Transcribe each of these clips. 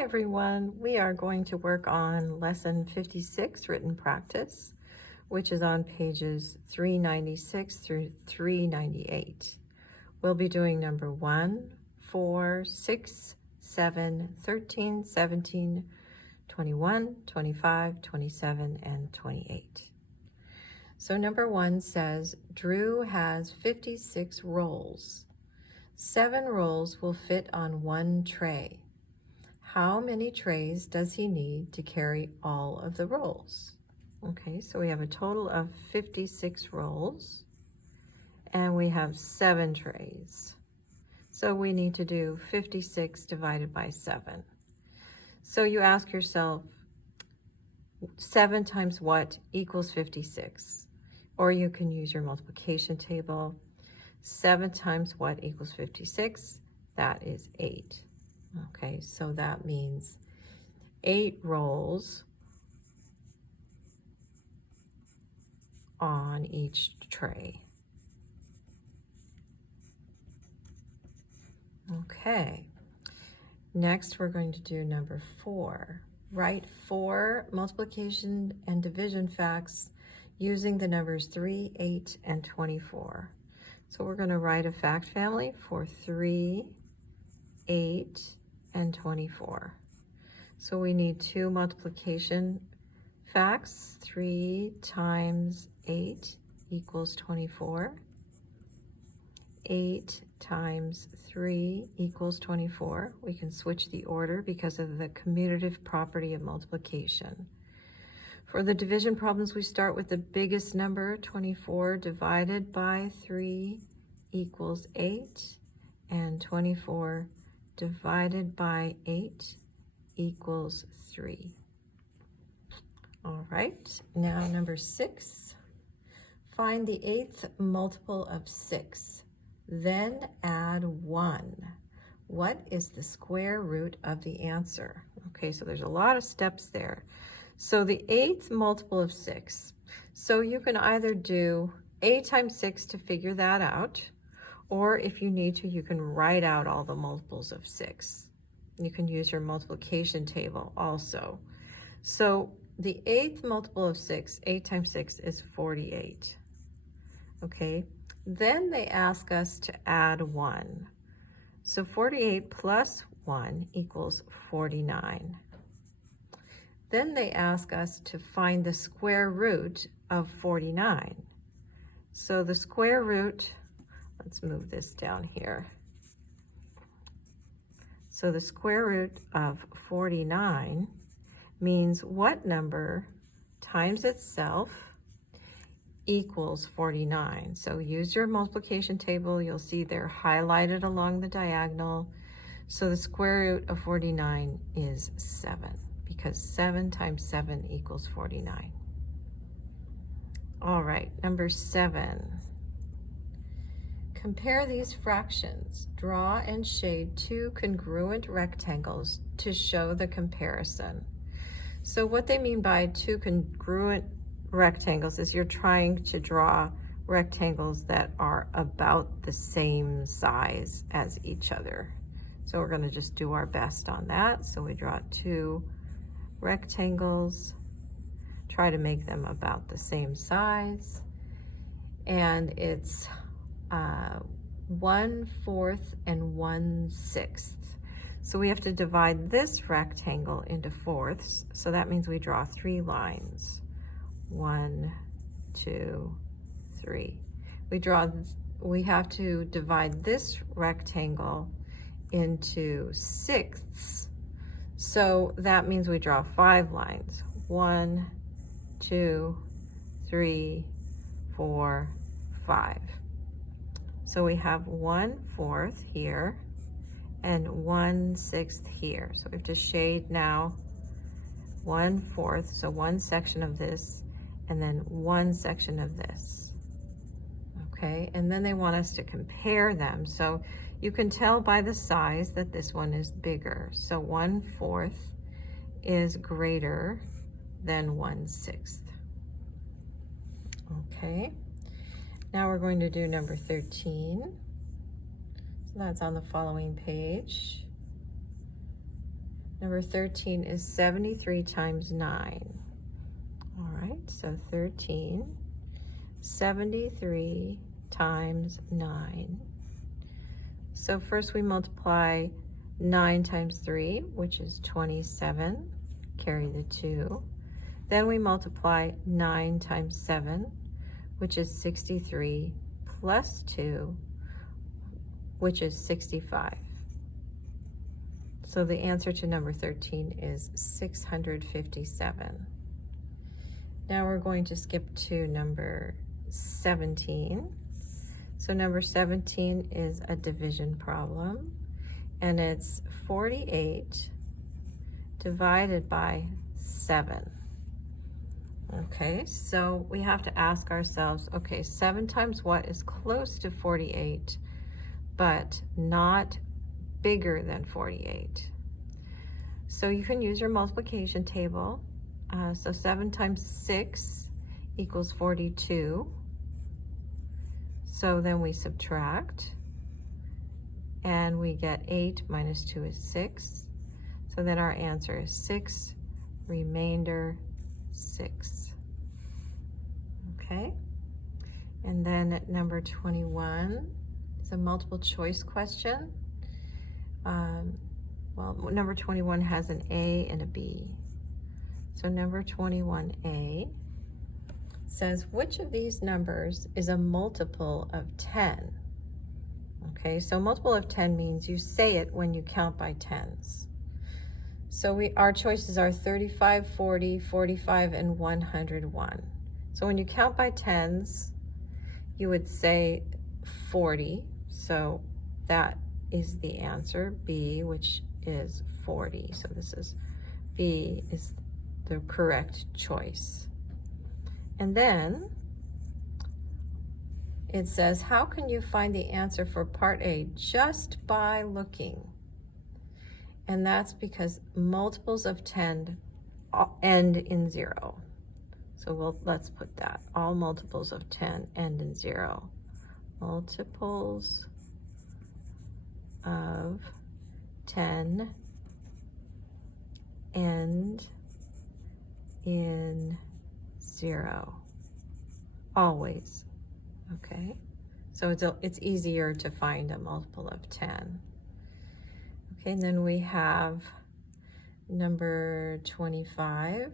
Hi everyone, we are going to work on lesson 56, written practice, which is on pages 396 through 398. We'll be doing number 1, 4, 6, 7, 13, 17, 21, 25, 27, and 28. So number 1 says, Drew has 56 rolls. 7 rolls will fit on one tray. How many trays does he need to carry all of the rolls? Okay, so we have a total of 56 rolls and we have 7 trays. So we need to do 56 divided by 7. So you ask yourself, 7 times what equals 56? Or you can use your multiplication table. 7 times what equals 56? That is 8. Okay, so that means 8 rolls on each tray. Okay, next we're going to do number 4. Write 4 multiplication and division facts using the numbers 3, 8, and 24. So we're going to write a fact family for 3, 8, and 24. So we need 2 multiplication facts. 3 times 8 equals 24. 8 times 3 equals 24. We can switch the order because of the commutative property of multiplication. For the division problems, we start with the biggest number. 24 divided by 3 equals 8, and 24 divided by 8 equals 3. All right, now number 6. Find the 8th multiple of 6, then add 1. What is the square root of the answer? Okay, so there's a lot of steps there. So the 8th multiple of 6. So you can either do 8 times 6 to figure that out, or if you need to, you can write out all the multiples of 6. You can use your multiplication table also. So the 8th multiple of 6, 8 times 6 is 48. Okay, then they ask us to add 1. So 48 plus 1 equals 49. Then they ask us to find the square root of 49. So the square root, let's move this down here. So the square root of 49 means what number times itself equals 49. So use your multiplication table. You'll see they're highlighted along the diagonal. So the square root of 49 is 7, because 7 times 7 equals 49. All right, number 7. Compare these fractions. Draw and shade 2 congruent rectangles to show the comparison. So what they mean by 2 congruent rectangles is you're trying to draw rectangles that are about the same size as each other. So we're going to just do our best on that. So we draw 2 rectangles, try to make them about the same size, and it's 1/4 and 1/6. So we have to divide this rectangle into fourths. So that means we draw 3 lines. 1, 2, 3. We have to divide this rectangle into sixths. So that means we draw 5 lines. 1, 2, 3, 4, 5. So we have 1/4 here and 1/6 here. So we have to shade now 1/4, so one section of this, and then one section of this. Okay, and then they want us to compare them. So you can tell by the size that this one is bigger. So 1/4 is greater than 1/6. Okay, now we're going to do number 13. So that's on the following page. Number 13 is 73 times 9. All right, so 13, 73 times 9. So first we multiply 9 times 3, which is 27, carry the 2. Then we multiply 9 times 7, which is 63, plus 2, which is 65. So the answer to number 13 is 657. Now we're going to skip to number 17. So number 17 is a division problem, and it's 48 divided by 7. Okay, so we have to ask ourselves, okay, 7 times what is close to 48, but not bigger than 48? So you can use your multiplication table. So 7 times 6 equals 42. So then we subtract, and we get 8 minus 2 is 6. So then our answer is 6, remainder 6. Okay, and then at number 21 is a multiple choice question. Well, number 21 has an A and a B. So number 21A says, which of these numbers is a multiple of 10? Okay, so multiple of 10 means you say it when you count by tens. So our choices are 35, 40, 45, and 101. So when you count by tens, you would say 40. So that is the answer, B, which is 40. So this is B is the correct choice. And then it says, how can you find the answer for part A just by looking? And that's because multiples of 10 end in 0. So let's put that. All multiples of 10 end in 0. Multiples of 10 end in 0. Always. Okay, so it's easier to find a multiple of 10. Okay, and then we have number 25.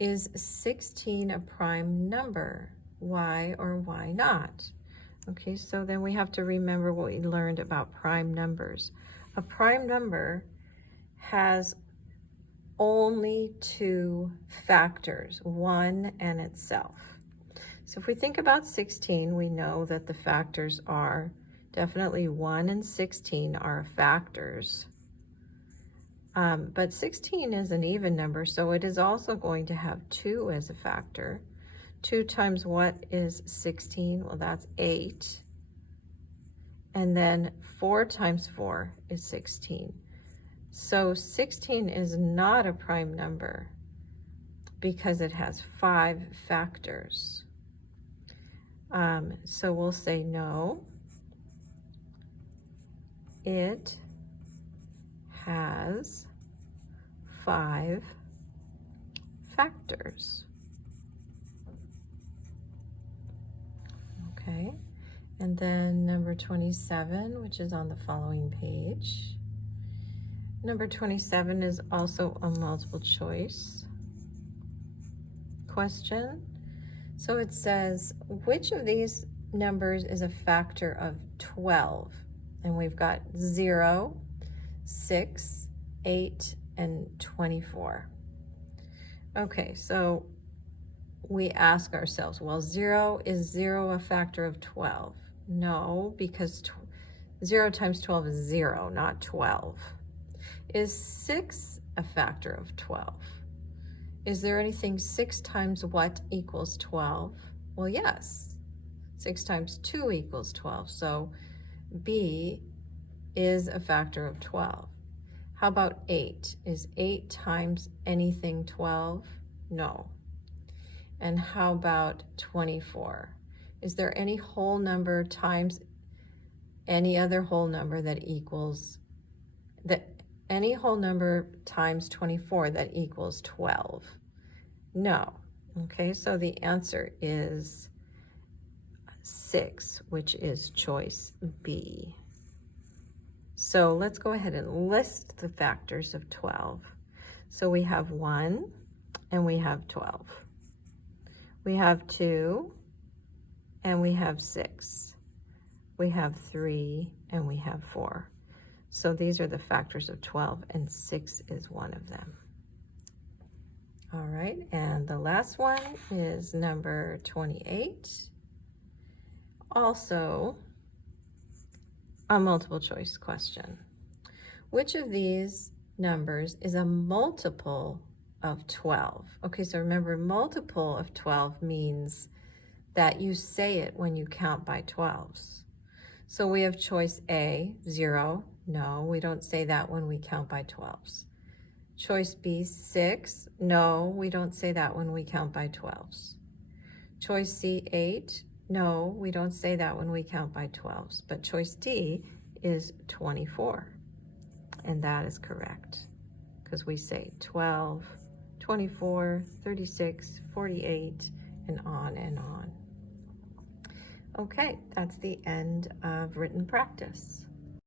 Is 16 a prime number? Why or why not? Okay, so then we have to remember what we learned about prime numbers. A prime number has only 2 factors, 1 and itself. So if we think about 16, we know that the factors are definitely 1 and 16 are factors. But 16 is an even number, so it is also going to have 2 as a factor. 2 times what is 16? Well, that's 8. And then 4 times 4 is 16. So 16 is not a prime number because it has 5 factors. So we'll say no. It has 5 factors. Okay, and then number 27, which is on the following page. Number 27 is also a multiple choice question. So it says, which of these numbers is a factor of 12? And we've got 0, 6, 8, and 24. Okay, so we ask ourselves, well, is 0 a factor of 12? No, because 0 times 12 is 0, not 12. Is 6 a factor of 12? Is there anything 6 times what equals 12? Well, yes. 6 times 2 equals 12. So B is a factor of 12. How about 8? Is 8 times anything 12? No. And how about 24? Is there any whole number times any other whole number that equals, that any whole number times 24 that equals 12? No. Okay, so the answer is 6, which is choice B. So let's go ahead and list the factors of 12. So we have 1 and we have 12. We have 2 and we have 6. We have 3 and we have 4. So these are the factors of 12, and 6 is one of them. All right, and the last one is number 28. Also, a multiple choice question. Which of these numbers is a multiple of 12? Okay, so remember, multiple of 12 means that you say it when you count by 12s. So we have choice A, 0. No, we don't say that when we count by 12s. Choice B, 6. No, we don't say that when we count by 12s. Choice C, 8. No, we don't say that when we count by 12s. But choice D is 24. And that is correct, because we say 12, 24, 36, 48, and on and on. Okay, that's the end of written practice.